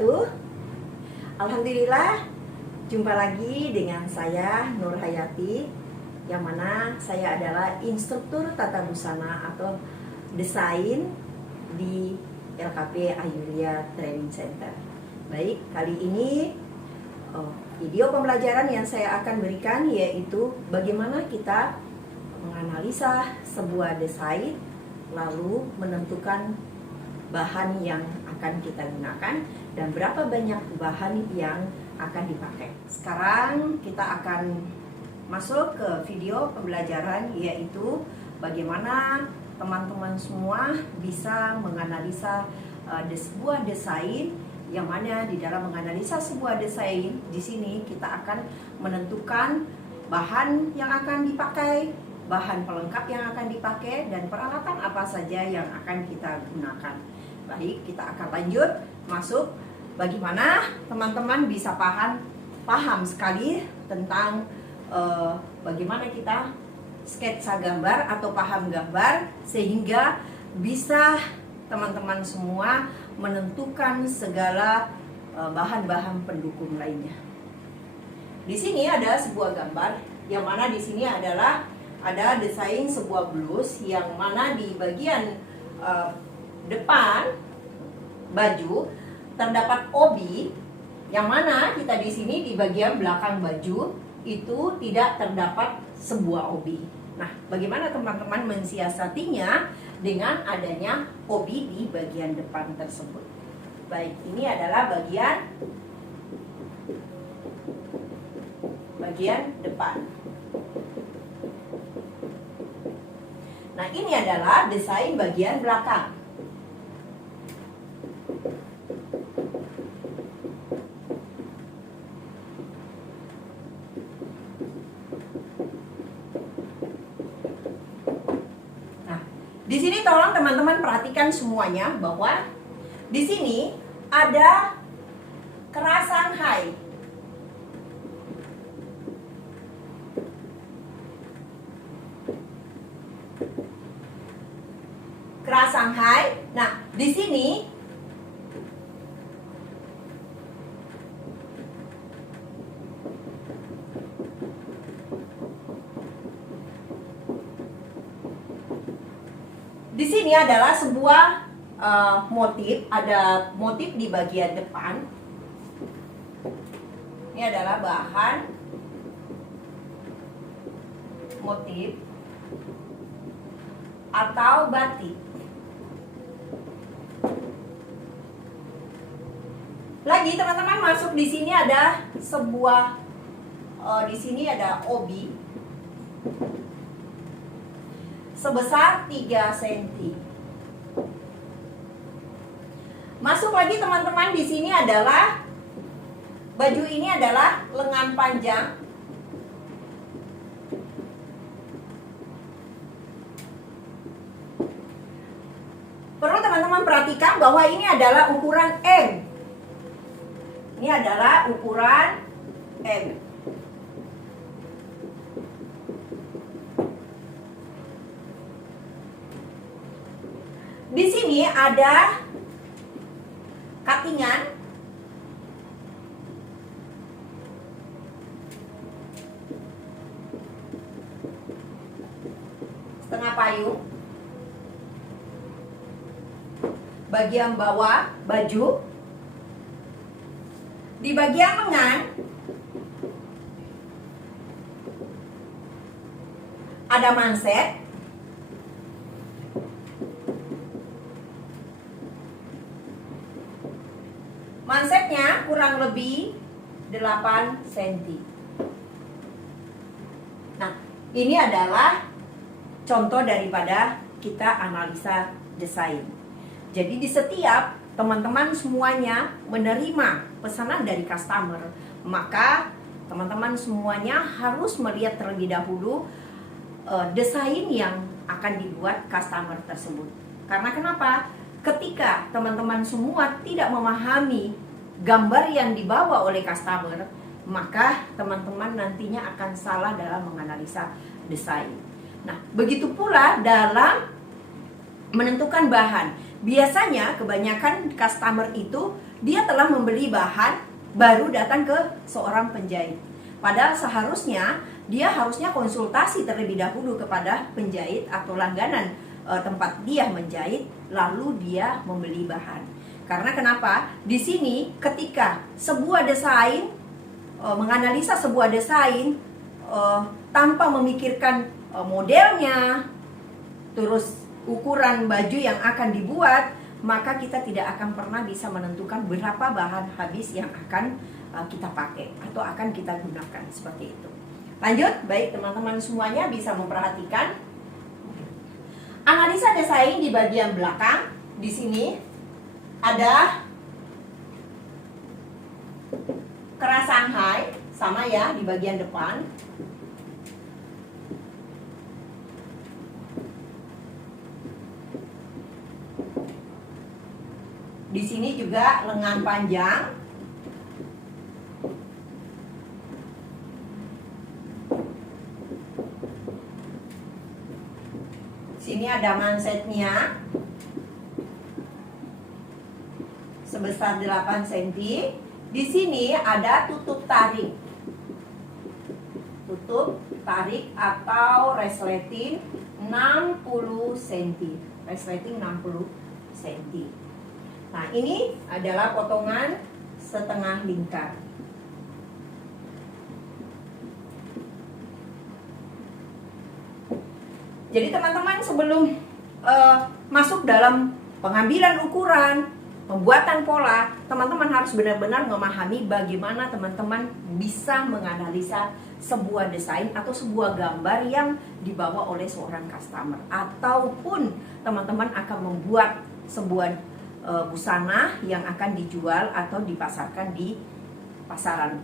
wabarakatuh. Alhamdulillah, jumpa lagi dengan saya Nur Hayati, yang mana saya adalah instruktur tata busana atau desain di LKP Ayuria Training Center. Baik, kali ini video pembelajaran yang saya akan berikan yaitu bagaimana kita menganalisa sebuah desain lalu menentukan bahan yang akan kita gunakan dan berapa banyak bahan yang akan dipakai. Sekarang kita akan masuk ke video pembelajaran, yaitu bagaimana teman-teman semua bisa menganalisa sebuah desain, yang mana di dalam menganalisa sebuah desain di sini kita akan menentukan bahan yang akan dipakai, bahan pelengkap yang akan dipakai, dan peralatan apa saja yang akan kita gunakan. Baik, kita akan lanjut masuk bagaimana teman-teman bisa paham sekali tentang bagaimana kita sketsa gambar atau paham gambar, sehingga bisa teman-teman semua menentukan segala bahan-bahan pendukung lainnya. Di sini ada sebuah gambar, yang mana di sini adalah ada desain sebuah blus, yang mana di bagian depan baju terdapat obi, yang mana kita di sini di bagian belakang baju itu tidak terdapat sebuah obi. Nah, bagaimana teman-teman mensiasatinya dengan adanya obi di bagian depan tersebut? Baik, ini adalah bagian depan. Nah, ini adalah desain bagian belakang. Di sini tolong teman-teman perhatikan semuanya bahwa di sini ada keras Shanghai. Keras Shanghai. Nah, di sini adalah sebuah motif, ada motif di bagian depan. Ini adalah bahan motif atau batik. Lagi teman-teman masuk di sini ada sebuah di sini ada obi sebesar 3 cm. Masuk lagi teman-teman, di sini adalah baju ini adalah lengan panjang. Perlu teman-teman perhatikan bahwa ini adalah ukuran M. Ini adalah ukuran M. Di sini ada cuttingan, setengah payung, bagian bawah baju, di bagian lengan ada manset. Mansetnya kurang lebih 8 cm. Nah, ini adalah contoh daripada kita analisa desain. Jadi di setiap teman-teman semuanya menerima pesanan dari customer, maka teman-teman semuanya harus melihat terlebih dahulu desain yang akan dibuat customer tersebut. Karena kenapa? Ketika teman-teman semua tidak memahami gambar yang dibawa oleh customer, maka teman-teman nantinya akan salah dalam menganalisa desain. Nah, begitu pula dalam menentukan bahan. Biasanya kebanyakan customer itu dia telah membeli bahan baru datang ke seorang penjahit. Padahal seharusnya dia harusnya konsultasi terlebih dahulu kepada penjahit atau langganan tempat dia menjahit, lalu dia membeli bahan. Karena kenapa? Di sini ketika sebuah desain, menganalisa sebuah desain tanpa memikirkan modelnya, terus ukuran baju yang akan dibuat, maka kita tidak akan pernah bisa menentukan berapa bahan habis yang akan kita pakai atau akan kita gunakan, seperti itu. Lanjut, baik teman-teman semuanya bisa memperhatikan analisa desain di bagian belakang. Di sini ada keras Shanghai, sama ya di bagian depan. Di sini juga lengan panjang. Sini ada mansetnya sebesar 8 cm. Di sini ada tutup tarik. Tutup tarik atau resleting 60 cm. Resleting 60 cm. Nah, ini adalah potongan setengah lingkar. Jadi teman-teman sebelum masuk dalam pengambilan ukuran, pembuatan pola, teman-teman harus benar-benar memahami bagaimana teman-teman bisa menganalisa sebuah desain atau sebuah gambar yang dibawa oleh seorang customer, ataupun teman-teman akan membuat sebuah busana yang akan dijual atau dipasarkan di pasaran,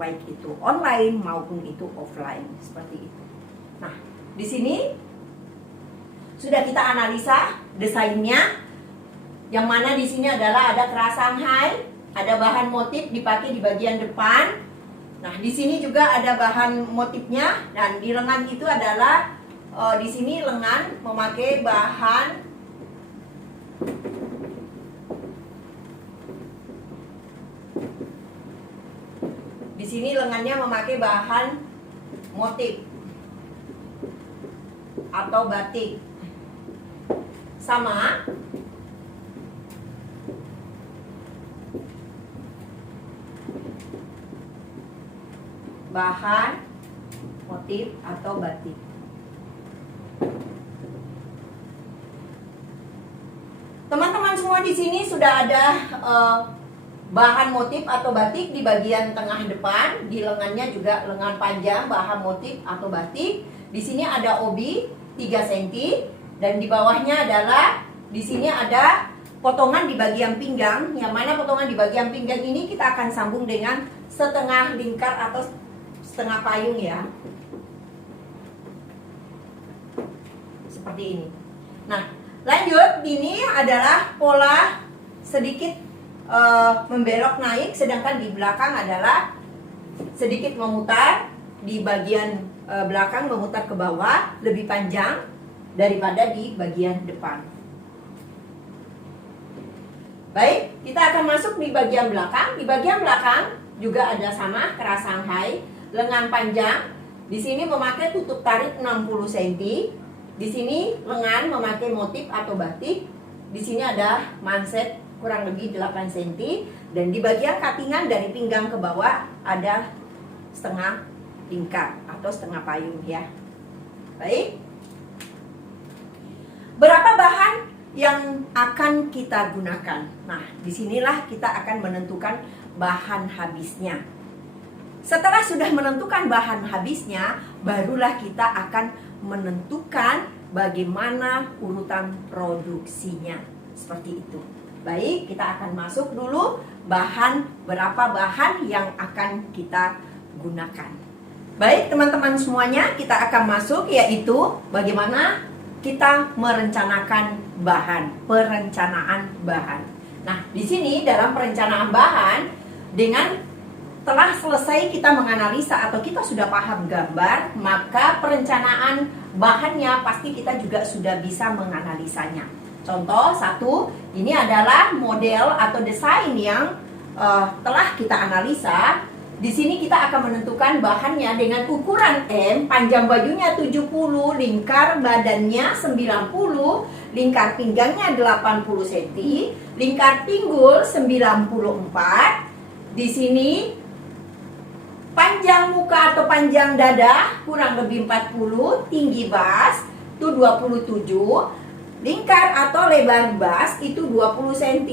baik itu online maupun itu offline, seperti itu. Nah, di sini sudah kita analisa desainnya, yang mana di sini adalah ada keras Shanghai, ada bahan motif dipakai di bagian depan. Nah, di sini juga ada bahan motifnya, dan di lengan itu adalah di sini lengan memakai bahan di sini lengannya memakai bahan motif atau batik. Sama bahan motif atau batik. Teman-teman semua di sini sudah ada bahan motif atau batik di bagian tengah depan, di lengannya juga lengan panjang bahan motif atau batik. Di sini ada obi 3 cm. Dan di bawahnya adalah di sini ada potongan di bagian pinggang, yang mana potongan di bagian pinggang ini kita akan sambung dengan setengah lingkar atau setengah payung ya. Seperti ini. Nah, lanjut, ini adalah pola sedikit membelok naik, sedangkan di belakang adalah sedikit memutar, di bagian belakang memutar ke bawah, lebih panjang daripada di bagian depan. Baik, kita akan masuk di bagian belakang. Di bagian belakang juga ada sama keras Shanghai, lengan panjang. Di sini memakai tutup tarik 60 cm. Di sini lengan memakai motif atau batik. Di sini ada manset kurang lebih 8 cm, dan di bagian cuttingan dari pinggang ke bawah ada setengah lingkar atau setengah payung ya. Baik. Berapa bahan yang akan kita gunakan? Nah, disinilah kita akan menentukan bahan habisnya. Setelah sudah menentukan bahan habisnya, barulah kita akan menentukan bagaimana urutan produksinya. Seperti itu. Baik, kita akan masuk dulu berapa bahan yang akan kita gunakan. Baik, teman-teman semuanya, kita akan masuk, yaitu bagaimana kita merencanakan bahan, perencanaan bahan. Nah, di sini dalam perencanaan bahan, dengan telah selesai kita menganalisa atau kita sudah paham gambar, maka perencanaan bahannya pasti kita juga sudah bisa menganalisanya. Contoh satu, ini adalah model atau desain yang telah kita analisa. Di sini kita akan menentukan bahannya dengan ukuran M, panjang bajunya 70, lingkar badannya 90, lingkar pinggangnya 80 cm, lingkar pinggul 94. Di sini panjang muka atau panjang dada kurang lebih 40, tinggi bas itu 27, lingkar atau lebar bas itu 20 cm.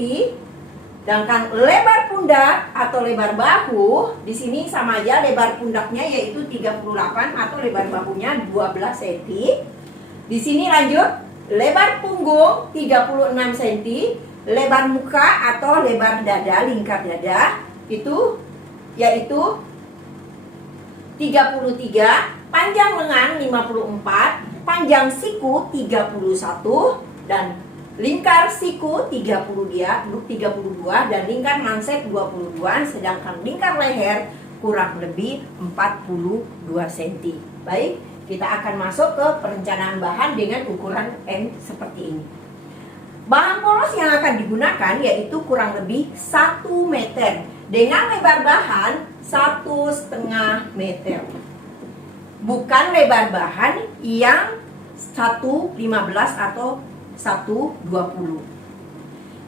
Sedangkan lebar pundak atau lebar bahu di sini sama aja, lebar pundaknya yaitu 38 atau lebar bahunya 12 cm. Di sini lanjut, lebar punggung 36 cm, lebar muka atau lebar dada, lingkar dada itu yaitu 33, panjang lengan 54, panjang siku 31 dan lingkar siku 32 dan lingkar manset 22, sedangkan lingkar leher kurang lebih 42 cm. Baik, kita akan masuk ke perencanaan bahan dengan ukuran M seperti ini. Bahan polos yang akan digunakan yaitu kurang lebih 1 meter dengan lebar bahan 1,5 meter. Bukan lebar bahan yang 1,15 atau 1,20.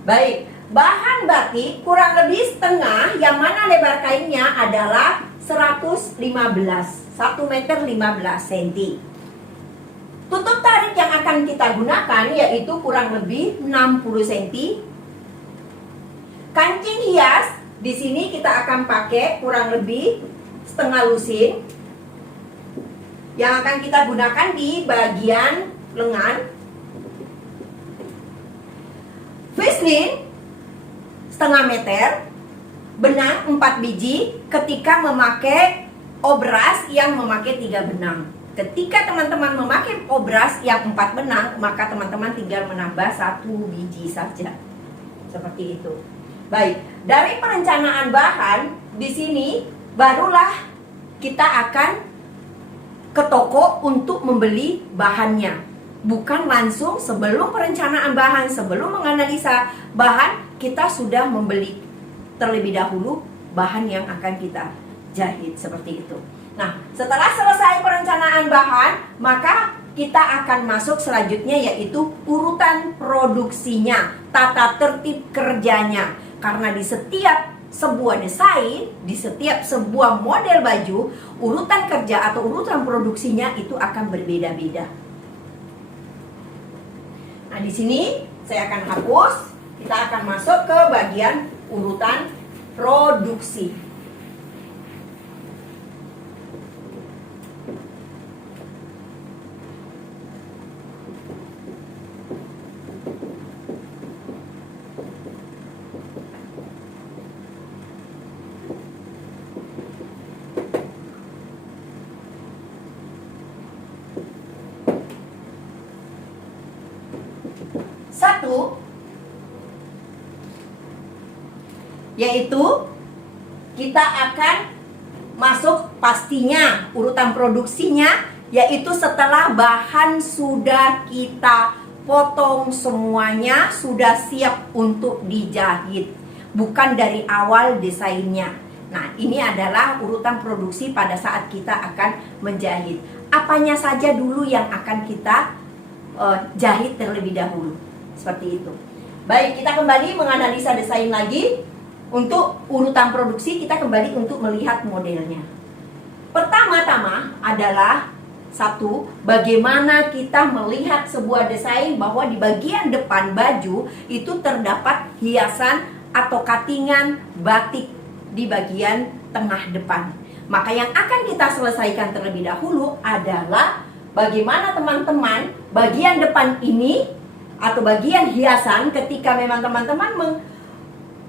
Baik, bahan batik kurang lebih setengah, yang mana lebar kainnya adalah 115, 1 meter 15 cm. Tutup tarik yang akan kita gunakan yaitu kurang lebih 60 cm. Kancing hias di sini kita akan pakai kurang lebih setengah lusin yang akan kita gunakan di bagian lengan. Vaseline setengah meter, benang 4 biji ketika memakai obras yang memakai 3 benang. Ketika teman-teman memakai obras yang 4 benang, maka teman-teman tinggal menambah 1 biji saja. Seperti itu. Baik, dari perencanaan bahan di sini barulah kita akan ke toko untuk membeli bahannya. Bukan langsung sebelum perencanaan bahan, sebelum menganalisa bahan, kita sudah membeli terlebih dahulu bahan yang akan kita jahit, seperti itu. Nah, setelah selesai perencanaan bahan, maka kita akan masuk selanjutnya yaitu urutan produksinya, tata tertib kerjanya. Karena di setiap sebuah desain, di setiap sebuah model baju, urutan kerja atau urutan produksinya itu akan berbeda-beda. Nah, di sini saya akan hapus. Kita akan masuk ke bagian urutan produksi. Satu, yaitu kita akan masuk pastinya urutan produksinya, yaitu setelah bahan sudah kita potong semuanya, sudah siap untuk dijahit, bukan dari awal desainnya. Nah, ini adalah urutan produksi pada saat kita akan menjahit. Apanya saja dulu yang akan kita jahit terlebih dahulu. Seperti itu. Baik, kita kembali menganalisa desain lagi. Untuk urutan produksi kita kembali untuk melihat modelnya. Pertama-tama adalah satu, bagaimana kita melihat sebuah desain bahwa di bagian depan baju itu terdapat hiasan atau cuttingan batik di bagian tengah depan. Maka yang akan kita selesaikan terlebih dahulu adalah bagaimana teman-teman bagian depan ini atau bagian hiasan, ketika memang teman-teman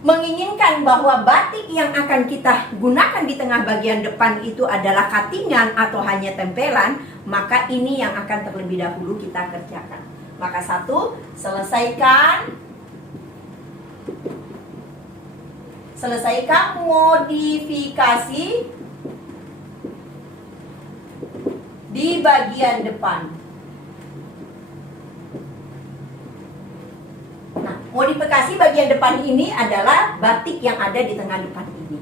menginginkan bahwa batik yang akan kita gunakan di tengah bagian depan itu adalah cuttingan atau hanya tempelan, maka ini yang akan terlebih dahulu kita kerjakan. Maka satu, selesaikan modifikasi di bagian depan. Modifikasi bagian depan ini adalah batik yang ada di tengah depan ini.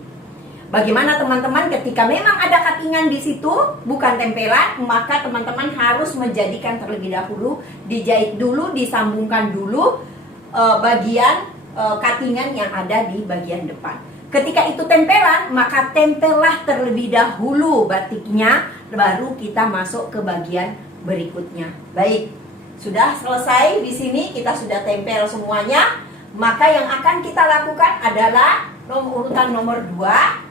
Bagaimana teman-teman ketika memang ada cuttingan di situ, bukan tempelan, maka teman-teman harus menjadikan terlebih dahulu, dijahit dulu, disambungkan dulu bagian cuttingan yang ada di bagian depan. Ketika itu tempelan, maka tempellah terlebih dahulu batiknya, baru kita masuk ke bagian berikutnya. Baik, sudah selesai di sini, kita sudah tempel semuanya. Maka yang akan kita lakukan adalah urutan nomor 2.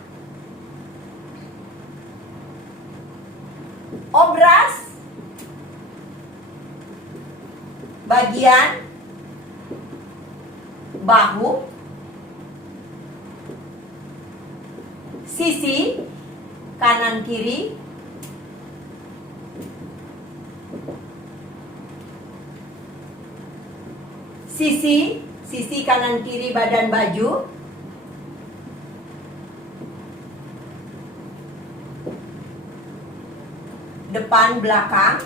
Obras bagian bahu, sisi kanan kiri, sisi kanan kiri badan baju, depan belakang,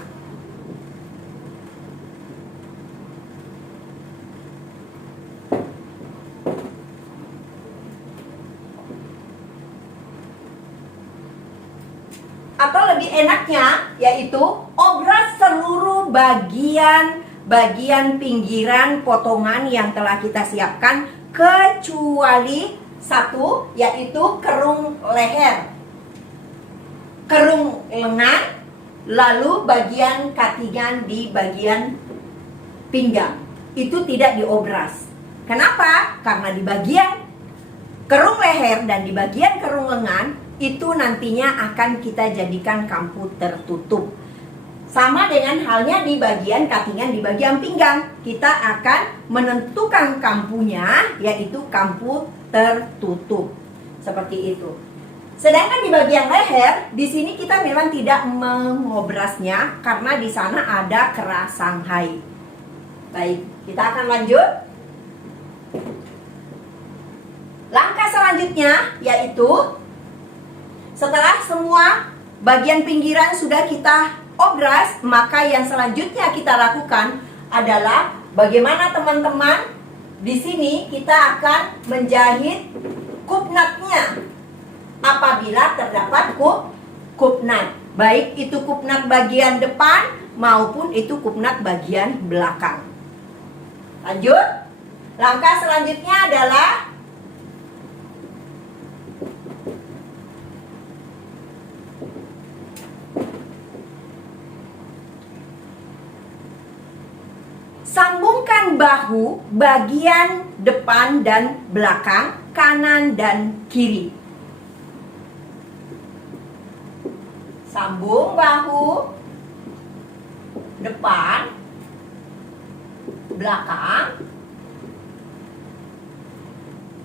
atau lebih enaknya yaitu obras seluruh bagian pinggiran potongan yang telah kita siapkan, kecuali satu, yaitu kerung leher, kerung lengan, lalu bagian cuttingan di bagian pinggang. Itu tidak diobras. Kenapa? Karena di bagian kerung leher dan di bagian kerung lengan itu nantinya akan kita jadikan kampu tertutup. Sama dengan halnya di bagian cuttingan di bagian pinggang, kita akan menentukan kampunya, yaitu kampu tertutup. Seperti itu. Sedangkan di bagian leher, di sini kita memang tidak mengobrasnya karena di sana ada keras Shanghai. Baik, kita akan lanjut. Langkah selanjutnya yaitu setelah semua bagian pinggiran sudah kita obras, maka yang selanjutnya kita lakukan adalah bagaimana teman-teman di sini kita akan menjahit kupnatnya apabila terdapat kupnat, baik itu kupnat bagian depan maupun itu kupnat bagian belakang. Lanjut, langkah selanjutnya adalah sambungkan bahu bagian depan dan belakang, kanan dan kiri. Sambung bahu depan, belakang,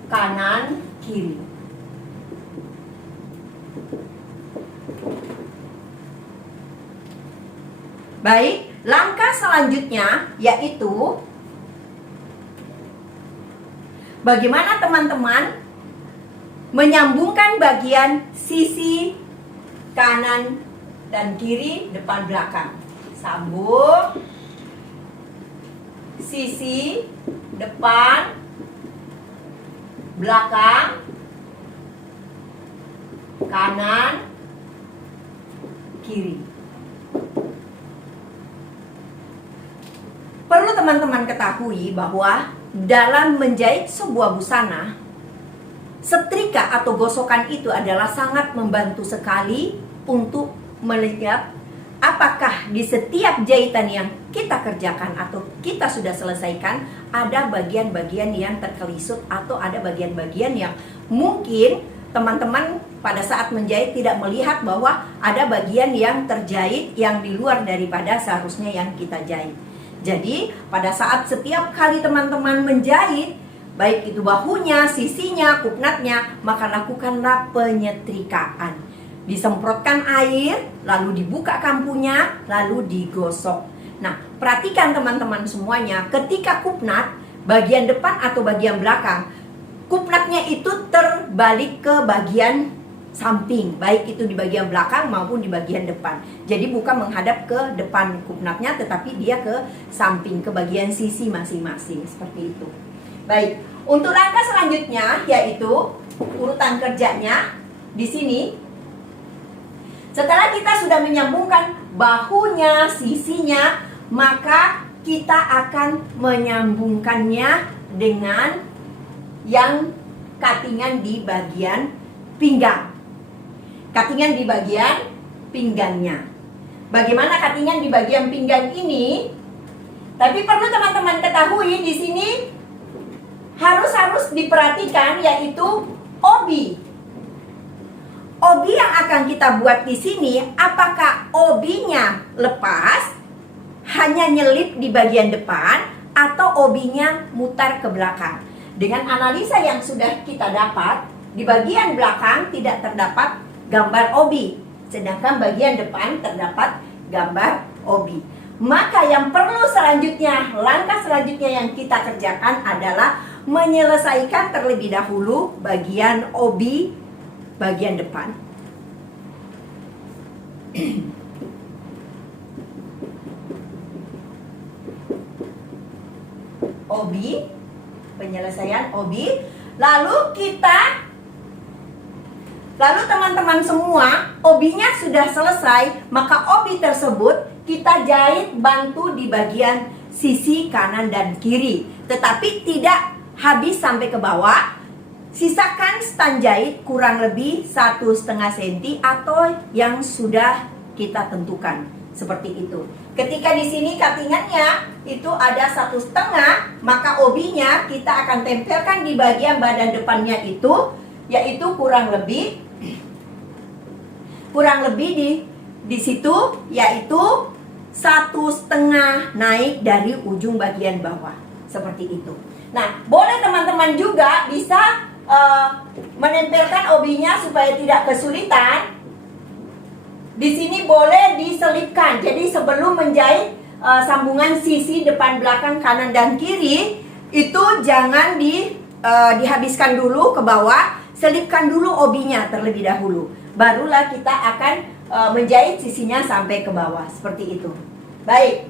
kanan, kiri. Baik, langkah selanjutnya yaitu bagaimana teman-teman menyambungkan bagian sisi kanan dan kiri, depan belakang. Sambung sisi depan, belakang, kanan, kiri. Perlu teman-teman ketahui bahwa dalam menjahit sebuah busana, setrika atau gosokan itu adalah sangat membantu sekali untuk melihat apakah di setiap jahitan yang kita kerjakan atau kita sudah selesaikan ada bagian-bagian yang terkelisut atau ada bagian-bagian yang mungkin teman-teman pada saat menjahit tidak melihat bahwa ada bagian yang terjahit yang di luar daripada seharusnya yang kita jahit. Jadi pada saat setiap kali teman-teman menjahit, baik itu bahunya, sisinya, kupnatnya, maka lakukanlah penyetrikaan. Disemprotkan air, lalu dibuka kampunya, lalu digosok. Nah, perhatikan teman-teman semuanya, ketika kupnat, bagian depan atau bagian belakang, kupnatnya itu terbalik ke bagian samping, baik itu di bagian belakang maupun di bagian depan. Jadi bukan menghadap ke depan kupnatnya, tetapi dia ke samping, ke bagian sisi masing-masing, seperti itu. Baik, untuk langkah selanjutnya yaitu urutan kerjanya di sini. Setelah kita sudah menyambungkan bahunya, sisinya, maka kita akan menyambungkannya dengan yang cuttingan di bagian pinggang. Cuttingan di bagian pinggangnya. Bagaimana cuttingan di bagian pinggang ini? Tapi perlu teman-teman ketahui di sini harus diperhatikan yaitu obi. Obi yang akan kita buat di sini, apakah obinya lepas, hanya nyelip di bagian depan, atau obinya mutar ke belakang? Dengan analisa yang sudah kita dapat, di bagian belakang tidak terdapat gambar obi, sedangkan bagian depan terdapat gambar obi. Maka yang perlu selanjutnya, langkah selanjutnya yang kita kerjakan adalah menyelesaikan terlebih dahulu bagian obi bagian depan. Obi, penyelesaian obi. Lalu teman-teman semua, obinya sudah selesai, maka obi tersebut kita jahit bantu di bagian sisi kanan dan kiri. Tetapi tidak habis sampai ke bawah. Sisakan stan jahit kurang lebih 1,5 cm atau yang sudah kita tentukan seperti itu. Ketika di sini cuttingannya itu ada 1,5, maka obinya kita akan tempelkan di bagian badan depannya itu, yaitu kurang lebih di situ, yaitu 1,5 naik dari ujung bagian bawah seperti itu. Nah, boleh teman-teman juga bisa menempelkan obinya supaya tidak kesulitan. Di sini boleh diselipkan. Jadi sebelum menjahit sambungan sisi depan belakang kanan dan kiri, itu jangan dihabiskan dulu ke bawah, selipkan dulu obinya terlebih dahulu. Barulah kita akan menjahit sisinya sampai ke bawah seperti itu. Baik.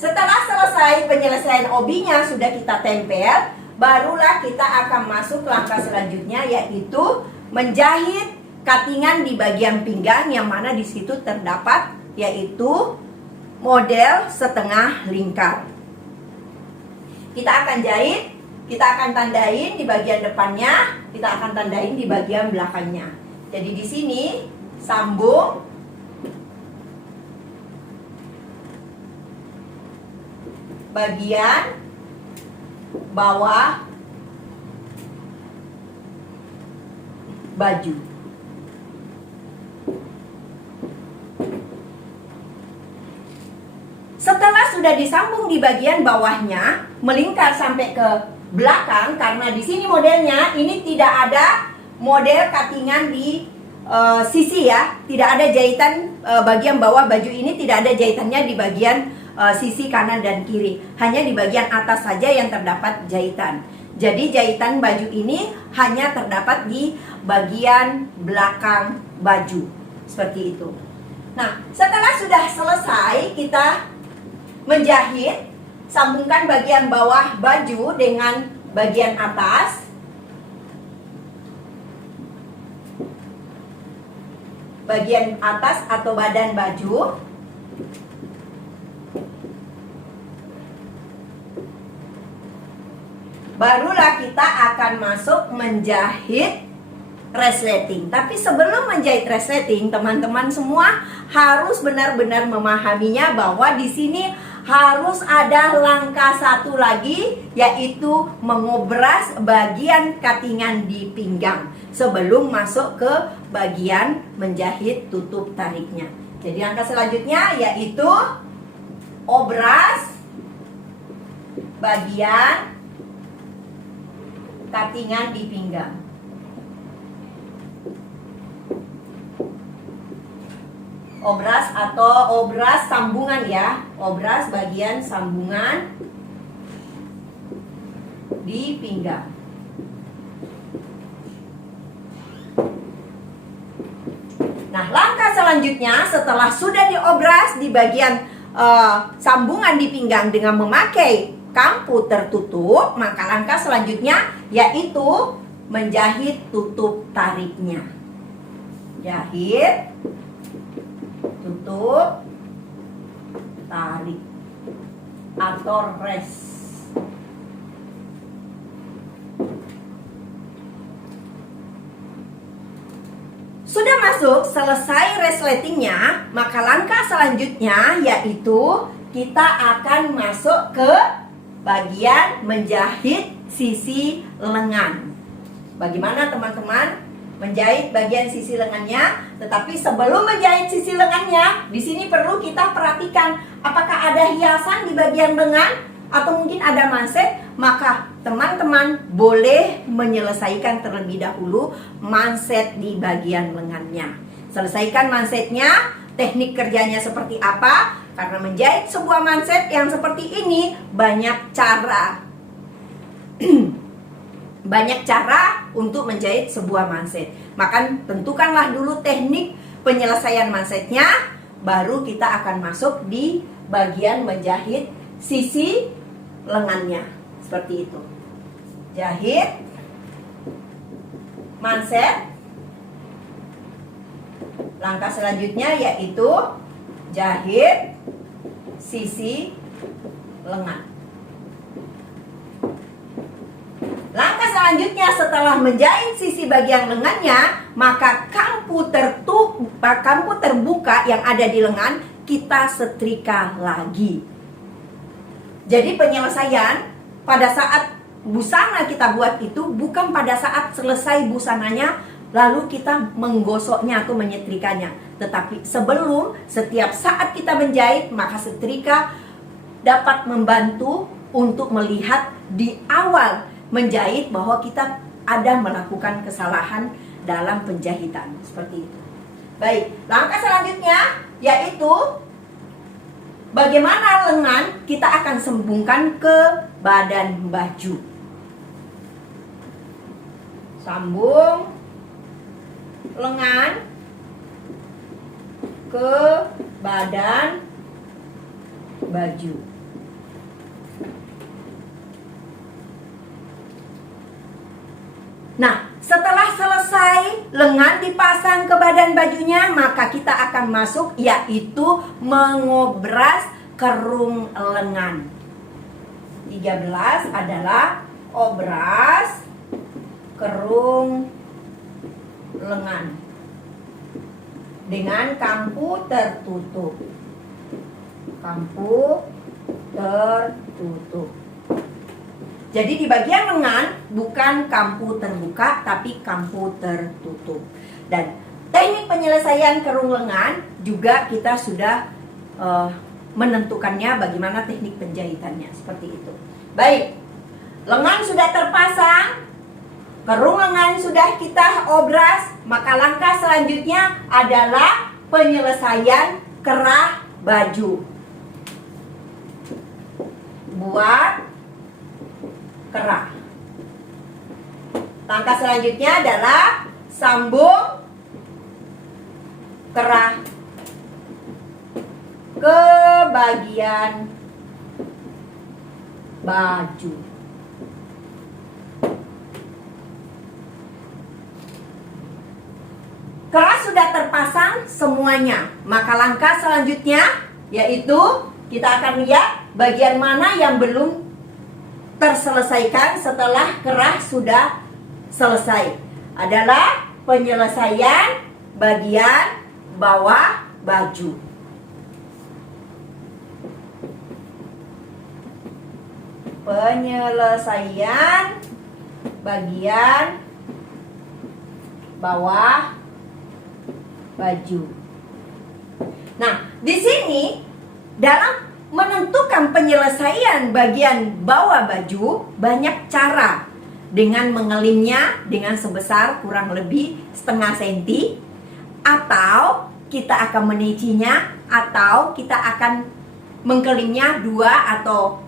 Setelah selesai penyelesaian obinya sudah kita tempel, barulah kita akan masuk langkah selanjutnya yaitu menjahit cuttingan di bagian pinggang yang mana di situ terdapat yaitu model setengah lingkar. Kita akan jahit, kita akan tandain di bagian depannya, kita akan tandain di bagian belakangnya. Jadi di sini sambung bagian bawah baju. Setelah sudah disambung di bagian bawahnya, melingkar sampai ke belakang, karena di sini modelnya ini tidak ada model cuttingan di sisi ya, tidak ada jahitan bagian bawah baju ini, tidak ada jahitannya di bagian sisi kanan dan kiri, hanya di bagian atas saja yang terdapat jahitan. Jadi jahitan baju ini hanya terdapat di bagian belakang baju seperti itu. Nah, setelah sudah selesai kita menjahit, sambungkan bagian bawah baju dengan bagian atas. Bagian atas atau badan baju. Barulah kita akan masuk menjahit resleting. Tapi sebelum menjahit resleting, teman-teman semua harus benar-benar memahaminya bahwa di sini harus ada langkah satu lagi, yaitu mengobras bagian cuttingan di pinggang sebelum masuk ke bagian menjahit tutup tariknya. Jadi langkah selanjutnya yaitu obras bagian cuttingan di pinggang. Obras atau obras sambungan ya, obras bagian sambungan di pinggang. Nah, langkah selanjutnya setelah sudah diobras di bagian sambungan di pinggang dengan memakai kampu tertutup, maka langkah selanjutnya yaitu menjahit tutup tariknya. Jahit, tutup, tarik atau res. Sudah masuk, selesai resletingnya, maka langkah selanjutnya yaitu kita akan masuk ke bagian menjahit sisi lengan. Bagaimana teman-teman menjahit bagian sisi lengannya? Tetapi sebelum menjahit sisi lengannya, di sini perlu kita perhatikan apakah ada hiasan di bagian lengan atau mungkin ada manset. Maka teman-teman boleh menyelesaikan terlebih dahulu manset di bagian lengannya. Selesaikan mansetnya, teknik kerjanya seperti apa? Karena menjahit sebuah manset yang seperti ini banyak cara. Banyak cara untuk menjahit sebuah manset. Maka tentukanlah dulu teknik penyelesaian mansetnya, baru kita akan masuk di bagian menjahit sisi lengannya. Seperti itu. Jahit, manset. Langkah selanjutnya yaitu jahit sisi lengan. Langkah selanjutnya setelah menjahit sisi bagian lengannya, maka kampu terbuka yang ada di lengan kita setrika lagi. Jadi penyelesaian pada saat busana kita buat itu bukan pada saat selesai busananya lalu kita menggosoknya atau menyetrikanya, tetapi sebelum, setiap saat kita menjahit, maka setrika dapat membantu untuk melihat di awal menjahit bahwa kita ada melakukan kesalahan dalam penjahitan. Seperti itu. Baik, langkah selanjutnya yaitu bagaimana lengan kita akan sambungkan ke badan baju. Sambung lengan ke badan baju. Nah, setelah selesai lengan dipasang ke badan bajunya, maka kita akan masuk yaitu mengobras kerung lengan. 13 adalah obras kerung lengan dengan kampu tertutup. Kampu tertutup. Jadi di bagian lengan bukan kampu terbuka tapi kampu tertutup. Dan teknik penyelesaian kerung lengan juga kita sudah menentukannya bagaimana teknik penjahitannya, seperti itu. Baik, lengan sudah terpasang, kerung lengan sudah kita obras, maka langkah selanjutnya adalah penyelesaian kerah baju. Buat kerah. Langkah selanjutnya adalah sambung kerah ke bagian baju. Kerah sudah terpasang semuanya, maka langkah selanjutnya yaitu kita akan lihat bagian mana yang belum terselesaikan setelah kerah sudah selesai. Adalah penyelesaian bagian bawah baju. Penyelesaian bagian bawah baju. Nah, di sini dalam menentukan penyelesaian bagian bawah baju banyak cara, dengan mengelimnya dengan sebesar kurang lebih setengah senti, atau kita akan menicinya, atau kita akan mengkelimnya 2 atau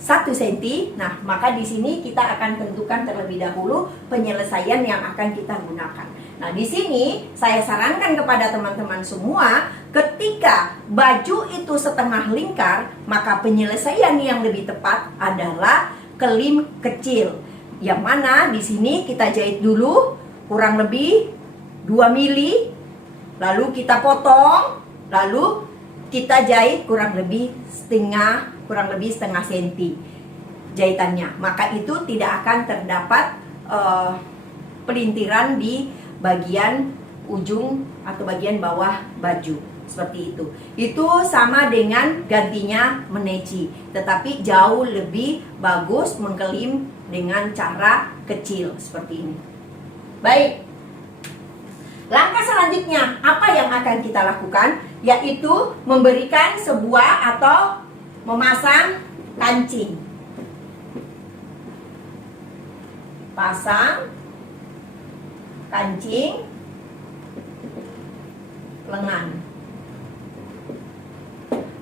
1 senti. Nah, maka di sini kita akan tentukan terlebih dahulu penyelesaian yang akan kita gunakan. Nah, di sini saya sarankan kepada teman-teman semua, Ketika baju itu setengah lingkar, maka penyelesaian yang lebih tepat adalah kelim kecil. Yang mana di sini kita jahit dulu kurang lebih 2 mili, lalu kita potong, lalu kita jahit kurang lebih setengah senti jahitannya. Maka itu tidak akan terdapat pelintiran di bagian ujung atau bagian bawah baju. Seperti itu. Itu sama dengan gantinya meneci, tetapi jauh lebih bagus mengkelim dengan cara kecil seperti ini. Baik. Langkah selanjutnya apa yang akan kita lakukan? Yaitu memberikan sebuah atau memasang kancing. Pasang kancing lengan.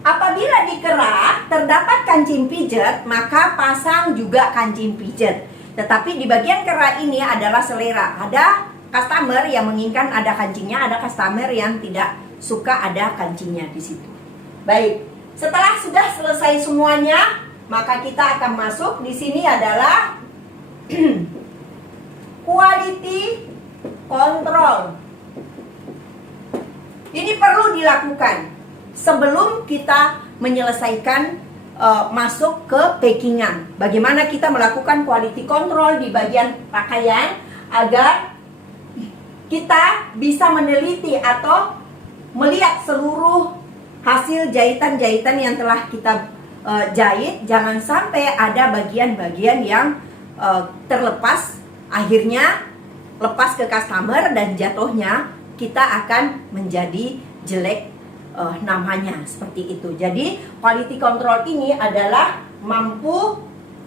Apabila dikerak terdapat kancing pijet, maka pasang juga kancing pijet. Tetapi di bagian kerak ini adalah selera. Ada customer yang menginginkan ada kancingnya, ada customer yang tidak suka ada kancingnya di situ. Baik, setelah sudah selesai semuanya, maka kita akan masuk. Di sini adalah quality control. Ini perlu dilakukan sebelum kita menyelesaikan masuk ke packingan. Bagaimana kita melakukan quality control di bagian pakaian agar kita bisa meneliti atau melihat seluruh hasil jahitan-jahitan yang telah kita jahit. Jangan sampai ada bagian-bagian yang terlepas, akhirnya lepas ke customer dan jatuhnya kita akan menjadi jelek namanya seperti itu. Jadi quality control ini adalah mampu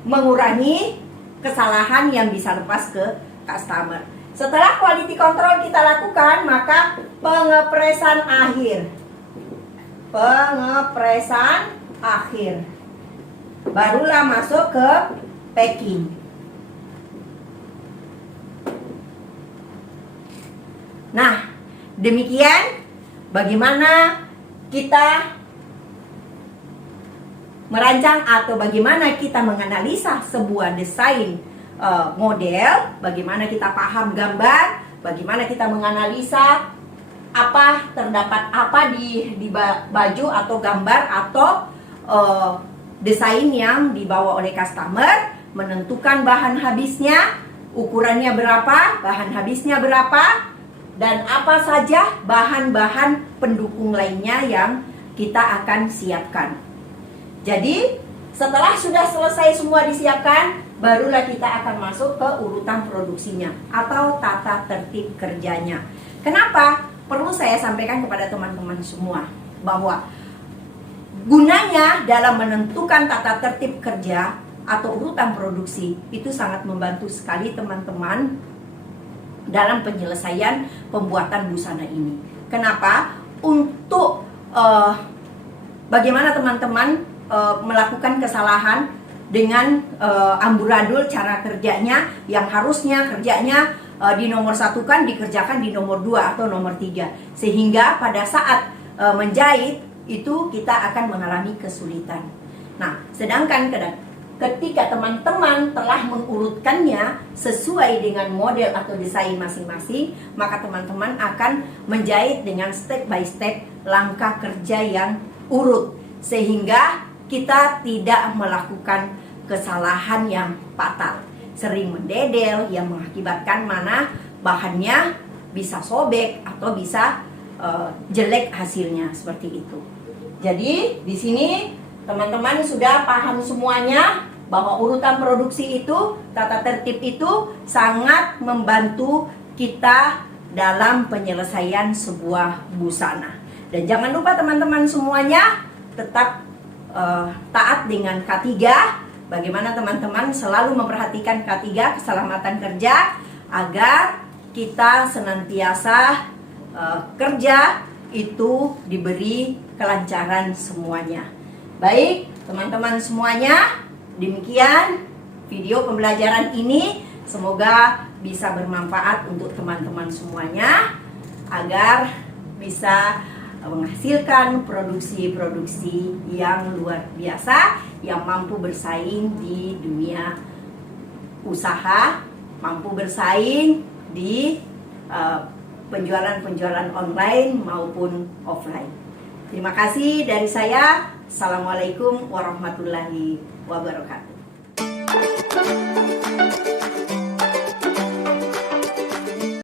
mengurangi kesalahan yang bisa lepas ke customer. Setelah quality control kita lakukan, maka pengepresan akhir barulah masuk ke packing. Nah, demikian bagaimana kita merancang atau bagaimana kita menganalisa sebuah desain model, bagaimana kita paham gambar, bagaimana kita menganalisa terdapat apa di baju atau gambar atau desain yang dibawa oleh customer, menentukan bahan habisnya, ukurannya berapa, bahan habisnya berapa, dan apa saja bahan-bahan pendukung lainnya yang kita akan siapkan. Jadi setelah sudah selesai semua disiapkan, barulah kita akan masuk ke urutan produksinya atau tata tertib kerjanya. Kenapa? Perlu saya sampaikan kepada teman-teman semua bahwa gunanya dalam menentukan tata tertib kerja atau urutan produksi itu sangat membantu sekali teman-teman dalam penyelesaian pembuatan busana ini. Kenapa? Untuk bagaimana teman-teman melakukan kesalahan dengan amburadul cara kerjanya yang harusnya kerjanya di nomor 1 kan dikerjakan di nomor 2 atau nomor 3, sehingga pada saat menjahit itu kita akan mengalami kesulitan. Nah, sedangkan ketika teman-teman telah mengurutkannya sesuai dengan model atau desain masing-masing, maka teman-teman akan menjahit dengan step by step langkah kerja yang urut, sehingga kita tidak melakukan kesalahan yang fatal, sering mendedel yang mengakibatkan mana bahannya bisa sobek atau bisa jelek hasilnya seperti itu. Jadi di sini teman-teman sudah paham semuanya bahwa urutan produksi itu, tata tertib itu sangat membantu kita dalam penyelesaian sebuah busana. Dan jangan lupa teman-teman semuanya tetap taat dengan K3. Bagaimana teman-teman selalu memperhatikan K3, keselamatan kerja, agar kita senantiasa kerja itu diberi kelancaran semuanya. Baik, teman-teman semuanya, demikian video pembelajaran ini. Semoga bisa bermanfaat untuk teman-teman semuanya agar bisa menghasilkan produksi-produksi yang luar biasa yang mampu bersaing di dunia usaha, mampu bersaing di penjualan-penjualan online maupun offline. Terima kasih dari saya. Assalamualaikum warahmatullahi wabarakatuh.